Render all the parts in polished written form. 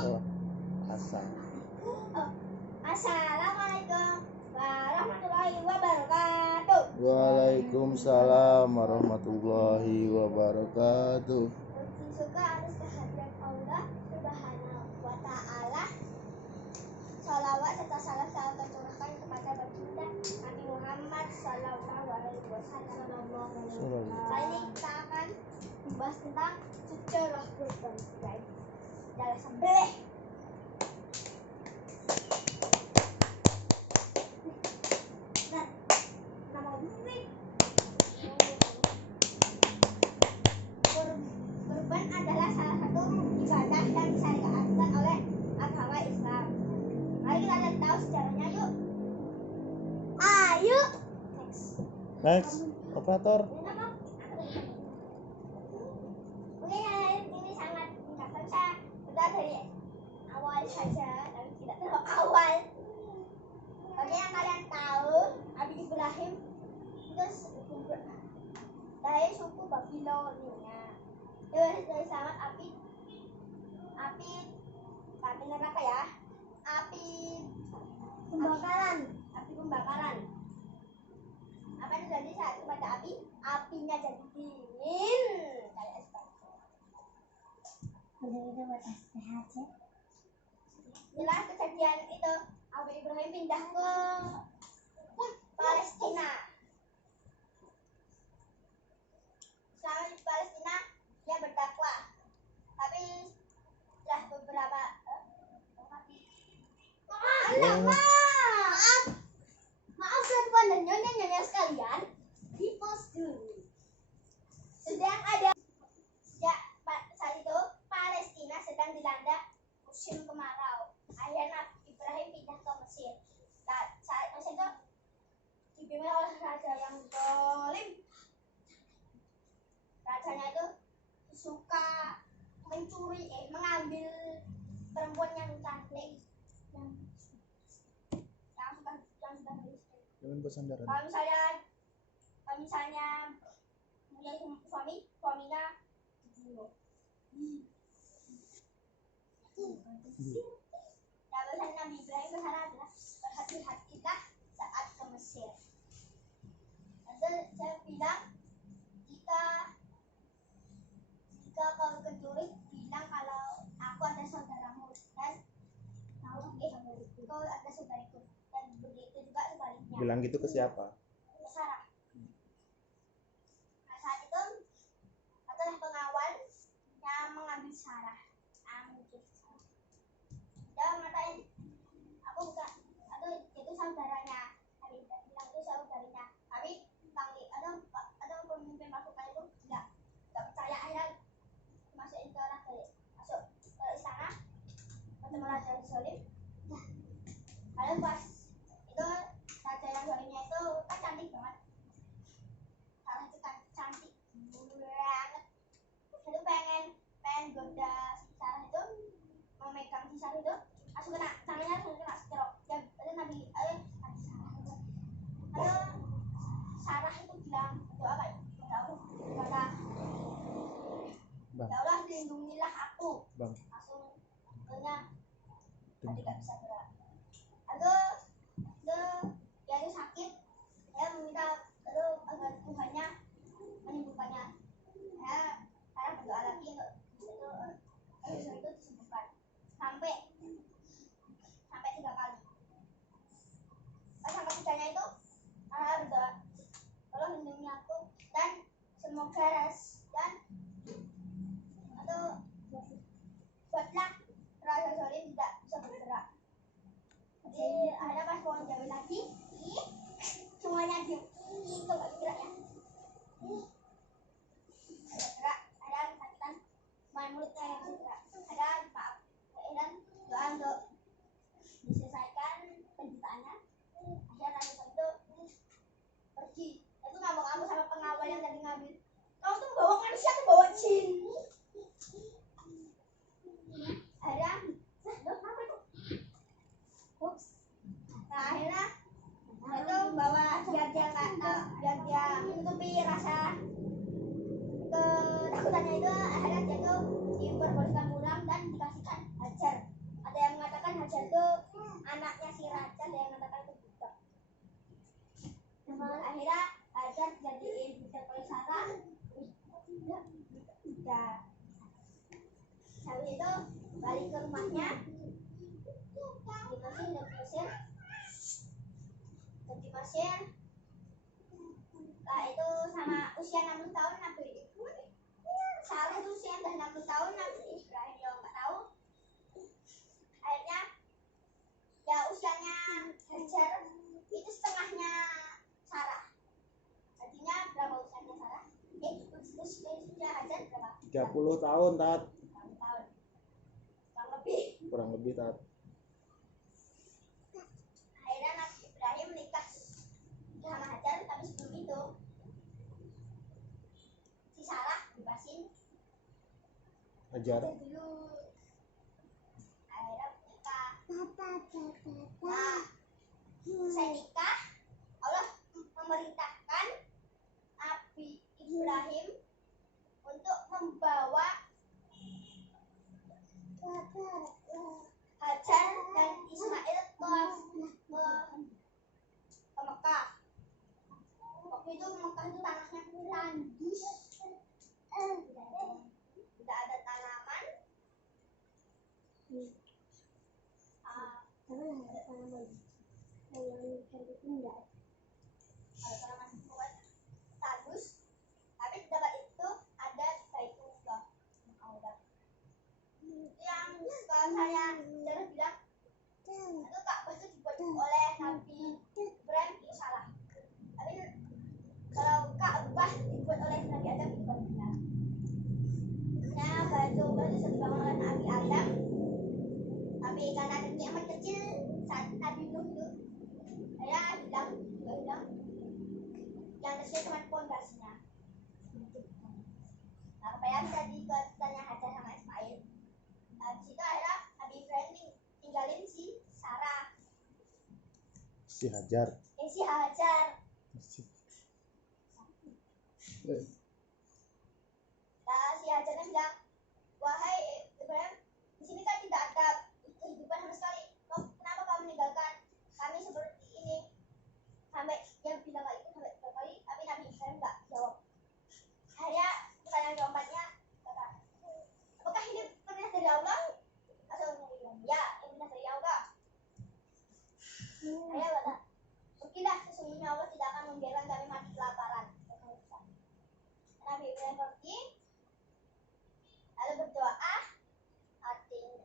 Assalamualaikum warahmatullahi wabarakatuh. Waalaikumsalam warahmatullahi wabarakatuh. Puji syukur atas kehadiran Allah Subhanahu wa Ta'ala. Salawat serta salam selalu tercurahkan kepada baginda Nabi Muhammad Sallallahu Alaihi Wasallam. Kali ini kita akan membahas tentang sejarah kurban. Jalan sembelih. Kurban adalah salah satu ibadah yang disyariatkan oleh agama Islam. Mari kita cari tahu sejarahnya yuk. Ayo. Next, operator. Mungkin ini sangat singkat saja. Kita dari awal saja, tapi tidak terlalu awal. Bagi yang kalian tahu, Nabi Ibrahim itu dari suku Babilonia. Dari sangat api neraka ya, api pembakaran. Apa yang terjadi saat kepada apinya jadi dingin kayak es batu. Udah buat sehat ya. Jelas kejadian itu Nabi Ibrahim pindah ke Palestina. Selama di Palestina dia berdakwah, tapi setelah beberapa maaf tuan dan nyonya sekalian, di pos dulu. Sedang ada saat itu Palestina sedang dilanda musim kemarau. Akhirnya Nabi Ibrahim pindah ke Mesir. Saat Mesir itu dipimpin oleh raja yang zalim. Rajanya itu suka mengambil perempuan yang cantik, yang sudah beristri. Kalau misalnya punya suaminya dibunuh. Nah, pesan Nabi Ibrahim ke sana adalah berhati-hatilah saat ke Mesir. Nanti saya bilang jika kau kecuali bilang kalau aku ada saudaramu dan kau ada saudariku, dan begitu juga sebaliknya. Bilang gitu ke siapa? Ke Sarah. Nah, saat itu adalah pengawal yang mengambil Sarah. Dia mengatakan aku itu saudaranya. Tapi dia bilang itu saudaranya. Tapi ada pemimpin pasukan itu tidak percaya, akhirnya masuk ke istana ketemu raja zalim. Lalu pas itu raja yang zalimnya itu kan cantik banget. Sarah itu kan cantik banget. Itu pengen goda si Sarah itu, mau megang si Sarah itu, tangannya langsung kena stroke. Itu Nabi Sarah itu bilang doa kayak ya Allah lindungilah aku. Langsung akhirnya tidak bisa gerak. Dia itu sakit, dia meminta agar Tuhannya menyembuhkannya. Sarah berdoa lagi untuk itu disembuhkan sampai 3 kali. Sampai tiganya itu Sarah berdoa, tolong lindungi aku dan semoga buatlah raja zalim tidak bisa bergerak. Jadi akhirnya pas mau jauh lagi, semuanya diam. Itu nggak bergerak ya. Ada gerak, ada kesakitan, main mulutnya yang bergerak. Ada maaf, dan doa untuk diselesaikan penderitaannya. Akhirnya raja zalim itu pergi. Itu ngamuk-ngamuk sama pengawal yang tadi ngambil. Kau tuh bawa manusia tuh bawa jin. Akhirnya, apa itu? Ups. Nah, akhirnya setengahnya di Mesir. Nah itu sama usia 60 tahun Nabi Saleh itu usia udah 60 tahun, Nabi Ibrahim ya nggak tahu. Akhirnya ya usianya Hajar itu setengahnya Sarah. Artinya berapa usianya Sarah? Usia Hajar berapa? 30 tahun, Tat. 30 tahun. Kurang lebih, Tat. Akhirnya Nabi Ibrahim menikah sama Hajar, tapi sebelum itu si Sarah bebasin Hajar. dulu. Akhirnya menikah. Nah, saya nikah, Allah memerintahkan Nabi Ibrahim untuk membawa Hajar dan Ismail ke Mekah. Waktu itu Mekah itu tanahnya tandus, tidak ada tanaman. Tandus, tapi di tempat itu ada Baitullah. Yang kalau saya bilang itu Ka'bah itu dibuat oleh Nabi Ibrahim itu salah. Tapi kalau Ka'bah dibuat oleh Nabi Adam itu benar. Nah, Baitullah itu dibangun oleh Nabi Adam. Tapi karena adiknya amat kecil saat Nabi Nuh itu, saya bilang yang kecil cuma pondasinya. Nah, kebayang tadi ke tanya Hajar sama Ismail. Nah, di situ akhirnya Nabi Ibrahim tinggalin si Sarah. Si Hajar. Si Hajar. Nah, si Hajarnya bilang, wahai Ibrahim, di sini kan tidak ada kehidupan sama sekali. Kenapa kamu meninggalkan kami seperti ini? Sampai dia bilang lagi sampai berapa kali, tapi Nabi Ibrahim nggak jawab. Akhirnya pertanyaan keempatnya kata, apakah ini perintah dari Allah? Langsung bilang, ya, ini perintah dari Allah. Saya kata, pergilah, sesungguhnya Allah tidak akan membiarkan kami mati kelaparan. Nabi Ibrahim pergi, lalu berdoa, artinya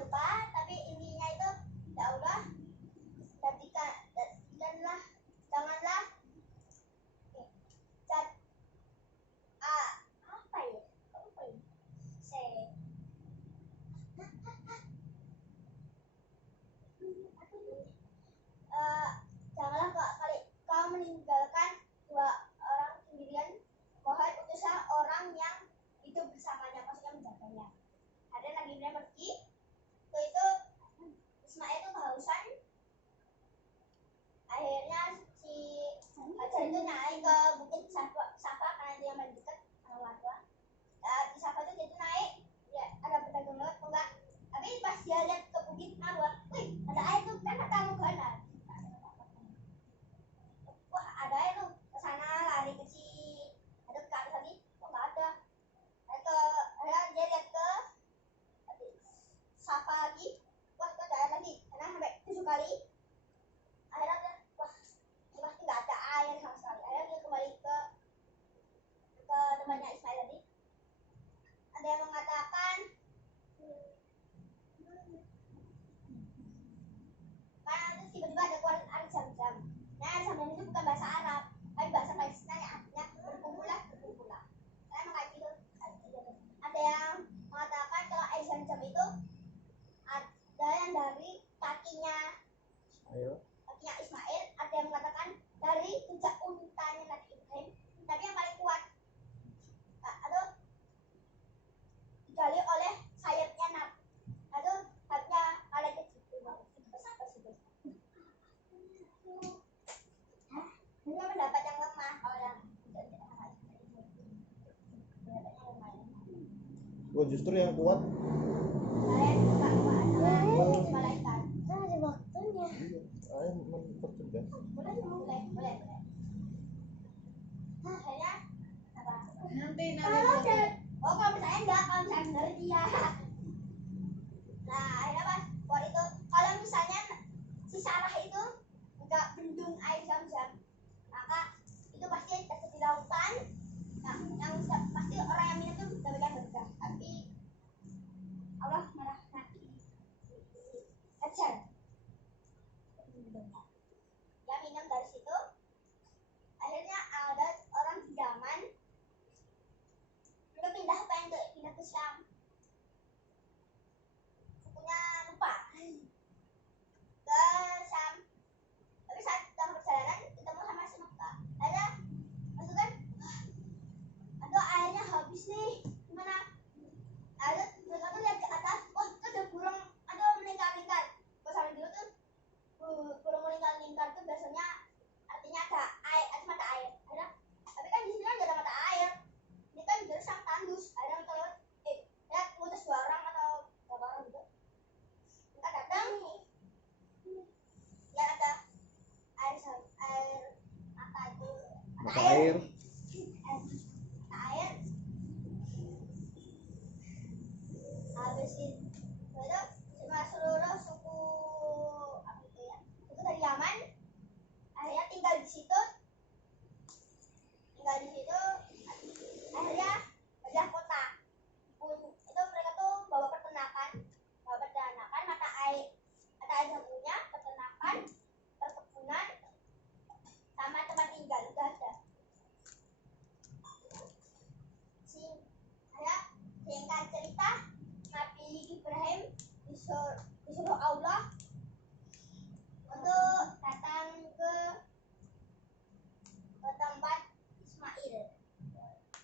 lupa, tapi intinya itu ya Allah, janganlah apa ya? Janganlah kau meninggalkan dua orang sendirian, mohon utuslah orang yang hidup bersamanya, maksudnya menjaganya. Ada Nabi Ibrahim pergi, itu Ismail itu kehausan. Akhirnya si Hajar itu naik ke bukit Safa karena dia paling dekat sama Marwah. Di Safa itu dia itu naik, ya ada pedagang lewat enggak. Tapi pas dia lihat ke bukit Marwah, wih ada air tuh, kan kamu kan? Wah ada air tuh, ke sana lari ke si ada ke atas lagi, kok nggak ada. Akhirnya dia lihat ke Safa lagi, wah itu ada air lagi, karena sampai 7 kali. Akhirnya dia, wah ini pasti nggak ada air sama sekali. Akhirnya dia kembali ke tempatnya Ismail tadi. Ada yang mengatakan karena terus tiba-tiba ada keluar air Zam-Zam. Nah air Zam-Zam itu bukan bahasa Arab, tapi bahasa Palestina yang artinya berkumpullah. Saya emang kayak gitu. Ada yang mengatakan kalau air Zam-Zam itu ada yang dari kakinya Ismail, ada yang mengatakan dari jejak untanya Nabi Ibrahim, tapi yang paling kuat atau digali oleh sayapnya Nabi atau sayapnya malaikat Jibril. Ini pendapat yang lemah kalau yang pendapatnya lemah. Oh, justru yang kuat. Saya suka malaikat. Ada waktunya. Ayo mempertegas. Boleh. Akhirnya apa? Nanti Kalau misalnya enggak mata air. Habis itu semua seluruh suku apa itu ya, suku dari Yaman akhirnya tinggal di situ, akhirnya adalah kota. Itu mereka tuh bawa peternakan mata air yang punya peternakan, perkebunan, sama tempat tinggal udah ada. Singkat cerita, Nabi Ibrahim disuruh Allah untuk datang ke tempat Ismail,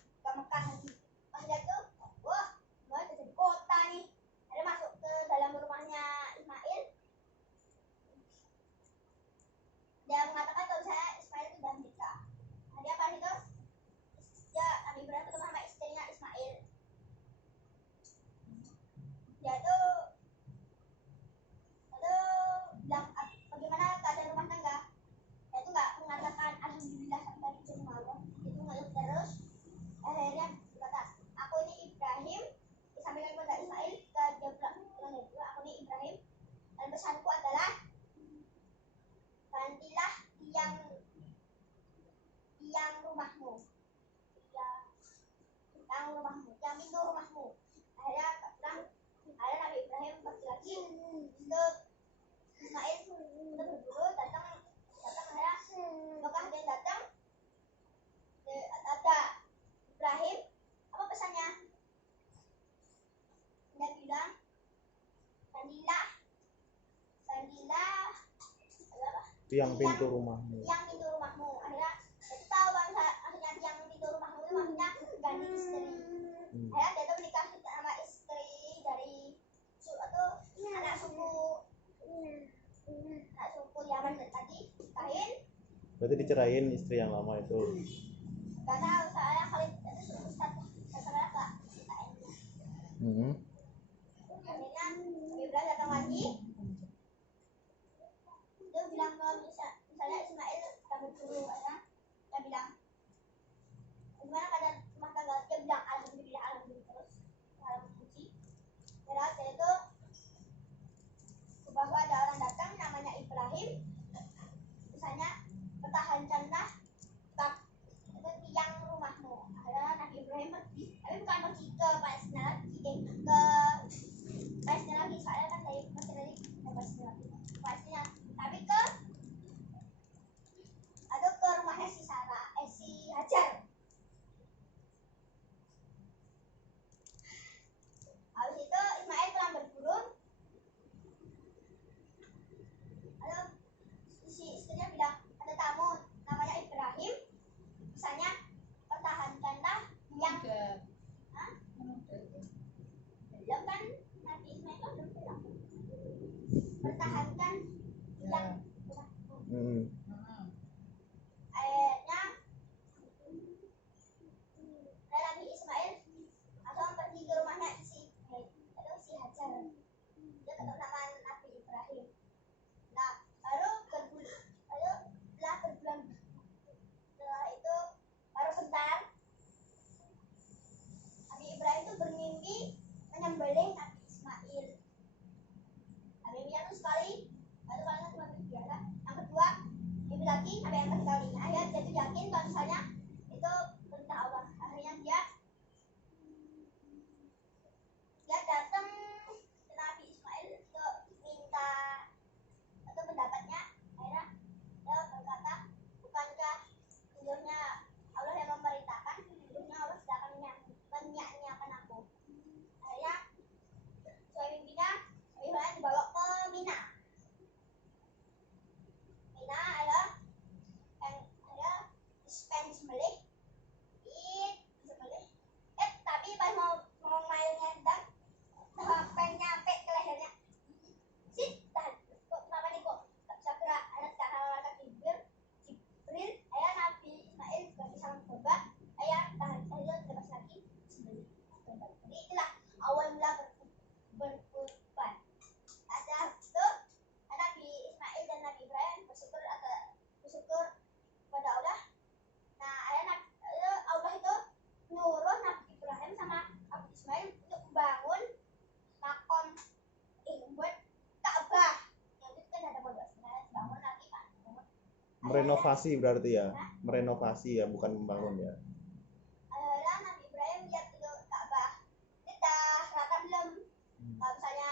ke Mekah lagi. Pas lihat tuh, wah, mau jadi kota nih. Ada masuk ke dalam rumahnya Ismail. Dia mengatakan kalau saya Ismail sudah menikah. Dia pas itu, Nabi Ibrahim ketemu sama istrinya Ismail. Dia tuh bilang bagaimana keadaan rumah tangga. Dia tuh nggak mengatakan alhamdulillah sampai di rumah Allah. Itu ngeluh terus. Akhirnya berkata, aku ini Ibrahim. Disampaikan kepada Ismail, dia bilang aku ini Ibrahim. Dan pesanku adalah gantilah tiang rumahmu, yang pintu rumahmu. Akhirnya Nabi Ibrahim pergi lagi ke Ismail untuk berburu, datang akhirnya Mekah dan datang ada Ibrahim. Apa pesannya? Dia bilang gantilah Tiang pintu rumahmu. Akhirnya itu tahu bahasa akhirnya tiang pintu rumahmu itu maksudnya ganti istri. Akhirnya dia tuh menikah sama istri dari anak suku Yaman tadi, nikahin. Berarti dicerain istri yang lama itu. Gak tahu, soalnya kalau itu Ustaz terserah Pak. Akhirnya Ibrahim datang lagi. Dia bilang kalau misalnya Ismail sedang berburu, ya. Dia bilang, gimana keadaan rumah tangga? Dia bilang alhamdulillah terus. Alhamdulillah. Terus dia itu bahwa ada orang datang namanya Ibrahim. Misalnya pertahankanlah itu tiang rumahmu. Akhirnya Nabi Ibrahim pergi, tapi bukan pergi ke Palestina lagi, soalnya kan dari Palestina, tapi ke rumahnya si Hajar. Habis itu Ismail pulang berburu. Lalu si istrinya bilang, ada tamu namanya Ibrahim, misalnya pertahankanlah yang belum kan Nabi Ismail kan belum bilang pertahankan yang akhirnya Nabi Ismail langsung pergi ke rumahnya si Hajar. Dia ketemu sama Nabi Ibrahim. Nah, baru setelah berbulan, setelah itu baru bentar Nabi Ibrahim itu bermimpi menyembelih Nabi Ismail. Nabi Ibrahim itu sekali, baru kalian cuma 3 Merenovasi berarti ya. Merenovasi ya, bukan membangun ya. Akhirnya Nabi Ibrahim lihat itu Ka'bah. Kita rata belum? Kalau misalnya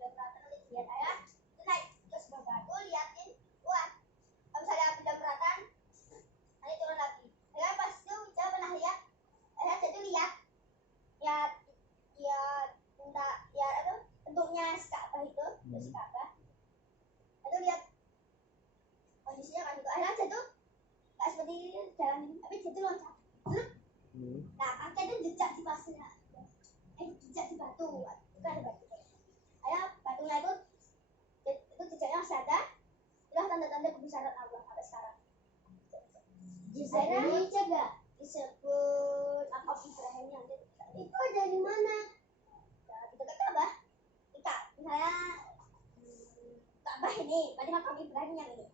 belum rata nanti lihat ayah itu naik ke sebuah batu liatin. Wah, kalau misalnya belum rata nanti turun lagi. Akhirnya pas itu dia pernah lihat. Akhirnya dia tuh lihat entah ya itu bentuknya si Ka'bah itu, si Ka'bah. Itu lihat kondisinya kan itu. Akhirnya dia tuh nggak seperti jalan ini, tapi dia tuh loncat. Nah, kakinya itu jejak di pasir. Jejak di batu. Itu ada batu. Akhirnya batunya itu jejaknya masih ada. Itulah tanda-tanda kebesaran Allah sampai sekarang. Akhirnya disebut makam Ibrahim yang itu dari mana? Di dekat Ka'bah. Misalnya Ka'bah ini, berarti makam Ibrahim yang ini.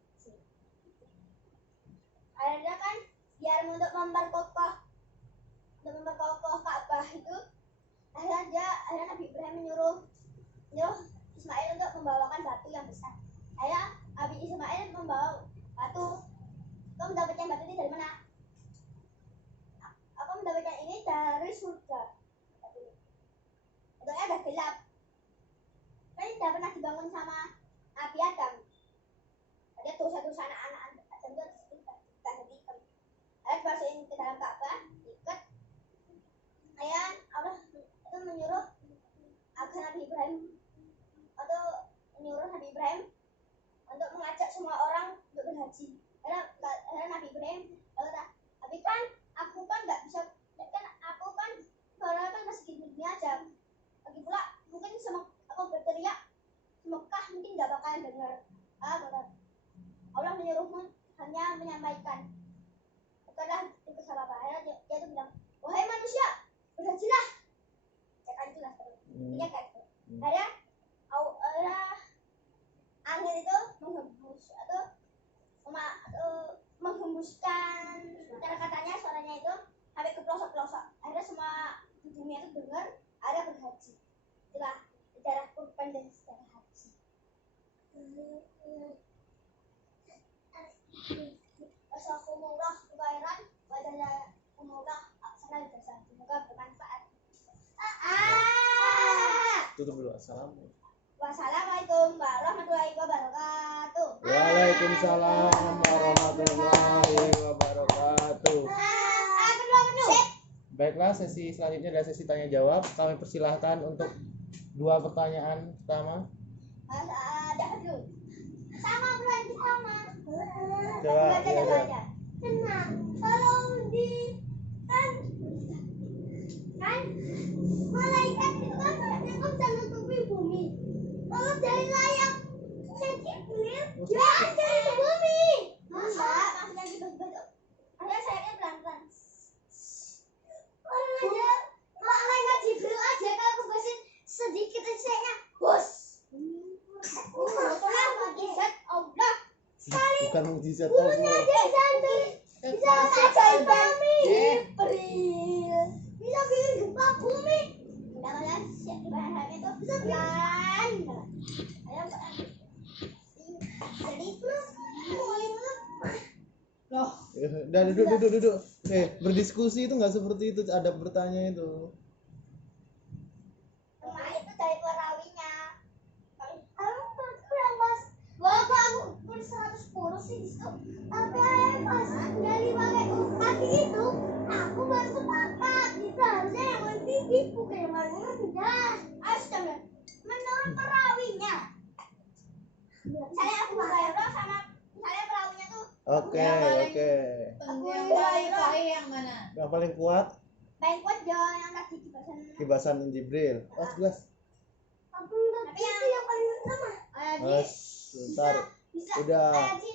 Akhirnya kan biar untuk memperkokoh Ka'bah itu, akhirnya Nabi Ibrahim menyuruh Ismail untuk membawakan batu yang besar. Akhirnya Nabi Ismail membawa batu. Kau mendapatkan batu ini dari mana? Aku mendapatkan ini dari surga. Bentuknya ada gelap. Kan tidak pernah dibangun sama Nabi Adam. Ada dosa-dosa anak-anak Adam itu dihentikan. Ayat dimasukin ke dalam Ka'bah, diikat. Ayat Allah itu menyuruh Nabi Ibrahim untuk mengajak semua orang untuk berhaji. Karena Nabi Ibrahim berkata, tapi kan aku kan nggak bisa, kan aku kan suara kan masih di dunia aja. Lagi pula mungkin aku berteriak Mekah mungkin nggak bakalan dengar. Allah menyuruhmu hanya menyampaikan. Bukanlah itu sahabat bahaya. Dia tuh bilang, wahai manusia, berhajilah. Ya kan itulah terus. Iya kan. Ada angin itu menghembuskan cara katanya suaranya itu sampai ke pelosok-pelosok. Akhirnya semua di dunia itu dengar ada berhaji. Itulah sejarah kurban dan sejarah haji. Wassalamualaikum semoga bermanfaat. Tutup dulu. Assalamualaikum. Wassalamualaikum warahmatullahi wabarakatuh. Waalaikumsalam warahmatullahi wabarakatuh. Baiklah, sesi selanjutnya adalah sesi tanya jawab. Kami persilahkan untuk 2 pertanyaan pertama. Dapat dulu. Sama bro yang sama. Coba, Baca. Tenang. Kalau di kan malaikat itu kan sayapnya kan bisa nutupi bumi. Kalau dari layar sentimeter, dia dari bumi. Maksudnya gitu. Akhirnya sayapnya pelan-pelan. Malaikat Jibril aja kalau kebesin sedikit sayapnya, bos. Allah. Bukan mukjizat Bulunya Allah. aja bisa ajaib kami. Jibril bisa bikin gempa bumi. Mudah-mudahan ibadah itu bisa pelan. Jadi Loh, udah duduk. Berdiskusi itu nggak seperti itu, ada bertanya itu. itu dari perawinya. Aku kurang pas. Bapak aku ber 110 sih di situ. Tapi pas dari pakai kaki itu, aku baru sepakat. Itu harusnya yang penting bukan yang paling rendah. Astaga, menurut perawinya. Misalnya aku Hurairah sama misalnya perawinya tuh. Oke. Yang paling sahih yang mana? Yang paling kuat Paling kuat yang tadi kibasan Jibril. Oh, jelas. Tapi yang paling sama. Mas, sebentar. Bisa. Udah.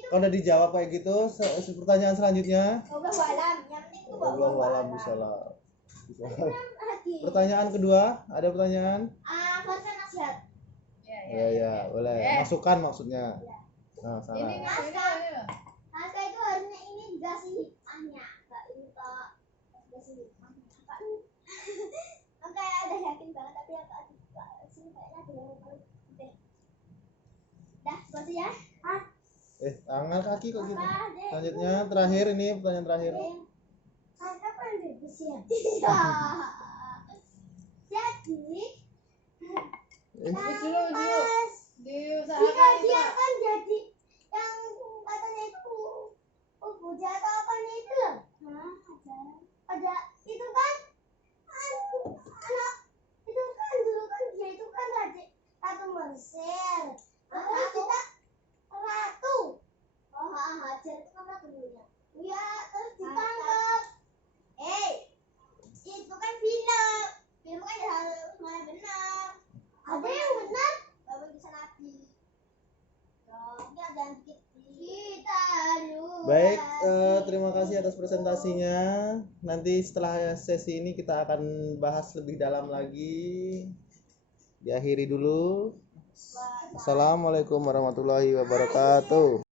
Kalau udah dijawab kayak gitu, pertanyaan selanjutnya. Wallahu alam. Yang penting itu Wallahu a'lam bishawab. Hati. Pertanyaan kedua, ada pertanyaan? Bahasa nasihat. Ya, boleh. Masukan maksudnya. Nah, Ini salah. nih, ini loh. Naskah itu harusnya ini dikasih hikmahnya, nggak minta dikasih hikmahnya. Oke, ada yakin banget tapi agak sini kayaknya ada yang paling penting. Dah, seperti ya. Tangan kaki kok gitu. Apa, Dek? Selanjutnya terakhir ini pertanyaan terakhir. Kapan dibersih? Iya. Jadi pas Diusahakan dia kan jadi yang katanya itu Puja atau apa itu loh. Ada itu kan anak itu kan dulu kan dia itu kan ratu Mesir. Terus kita ratu. Oh, Hajar itu kan ratu dulunya. Iya, terus ditangkap. Itu kan film. Film kan harus semuanya benar. Ada yang benar? Bapak bisa nabi. Ini ada yang dikit. Kita dulu. Baik, terima kasih atas presentasinya. Nanti setelah sesi ini kita akan bahas lebih dalam lagi. Diakhiri dulu. Assalamualaikum warahmatullahi wabarakatuh.